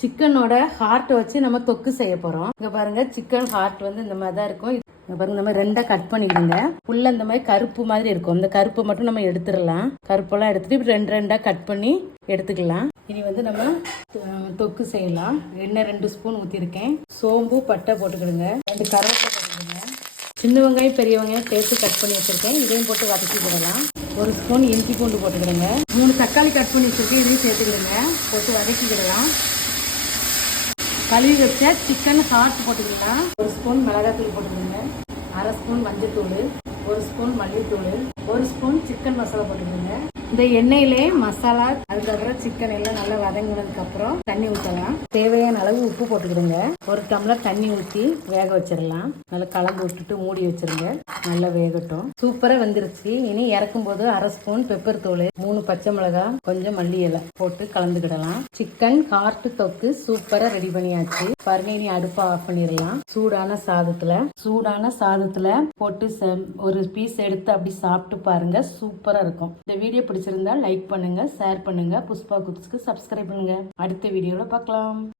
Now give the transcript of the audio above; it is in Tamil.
சிக்கனோட ஹார்ட்டை வச்சு நம்ம தொக்கு செய்ய போகிறோம். இங்கே பாருங்க, சிக்கன் ஹார்ட் வந்து இந்த மாதிரி தான் இருக்கும். இங்கே பாருங்க, இந்த மாதிரி ரெண்டாக கட் பண்ணிடுங்க. உள்ள இந்த மாதிரி கருப்பு மாதிரி இருக்கும். இந்த கருப்பை மட்டும் நம்ம எடுத்துடலாம். கருப்பெல்லாம் எடுத்துட்டு இப்படி ரெண்டு ரெண்டாக கட் பண்ணி எடுத்துக்கலாம். இனி வந்து நம்ம தொக்கு செய்யலாம். எண்ணெய் 2 ஸ்பூன் ஊற்றிருக்கேன். சோம்பு பட்டை போட்டுக்கிடுங்க. 2 கருவேப்பிலை போட்டுக்கிடுங்க. சின்ன வெங்காயம் பெரிய வெங்காயம் சேர்த்து கட் பண்ணி வச்சுருக்கேன். இதையும் போட்டு வதக்கி விடலாம். 1 ஸ்பூன் இஞ்சி பூண்டு போட்டுக்கிடுங்க. 3 தக்காளி கட் பண்ணி வச்சுருக்கேன். இதையும் சேர்த்துக்கிடுங்க. போட்டு வதக்கிக்கிடலாம். கழுவி வச்ச சிக்கன் ஹார்ட் போட்டுக்கலாம். 1 ஸ்பூன் மிளகாத்தூள் போட்டுக்கோங்க. 1/2 ஸ்பூன் மஞ்சத்தூள், 1 ஸ்பூன் மல்லித்தூள், 1 ஸ்பூன் சிக்கன் மசாலா போட்டுக்கோங்க. இந்த எண்ணெயிலே மசாலா, அதுக்கப்புறம் சிக்கன் எல்லாம் நல்லா வதங்கினதுக்கு அப்புறம் தண்ணி ஊற்றலாம். தேவையான அளவு உப்பு போட்டுக்கிடுங்க. 1 டம்ளர் தண்ணி ஊற்றி வேக வச்சிடலாம். நல்லா கலந்து விட்டுட்டு மூடி வச்சிருங்க. நல்லா வேகட்டும். சூப்பரா வெந்துருச்சு. இனி இறக்கும் போது 1/2 ஸ்பூன் பெப்பர் தூள், 3 பச்சை மிளகாய், கொஞ்சம் மல்லி இலை போட்டு கலந்துக்கிடலாம். சிக்கன் ஹார்ட் தொக்கு சூப்பரா ரெடி பண்ணியாச்சு. பாருங்க, இனி அடுப்பை ஆஃப் பண்ணிடலாம். சூடான சாதத்துல போட்டு ஒரு பீஸ் எடுத்து அப்படி சாப்பிட்டு பாருங்க. சூப்பரா இருக்கும். இந்த வீடியோ பிடிச்சிருந்தா லைக் பண்ணுங்க, ஷேர் பண்ணுங்க. புஷ்பா குக்ஸ்க்கு சப்ஸ்கிரைப் பண்ணுங்க. அடுத்த வீடியோல பார்க்கலாம்.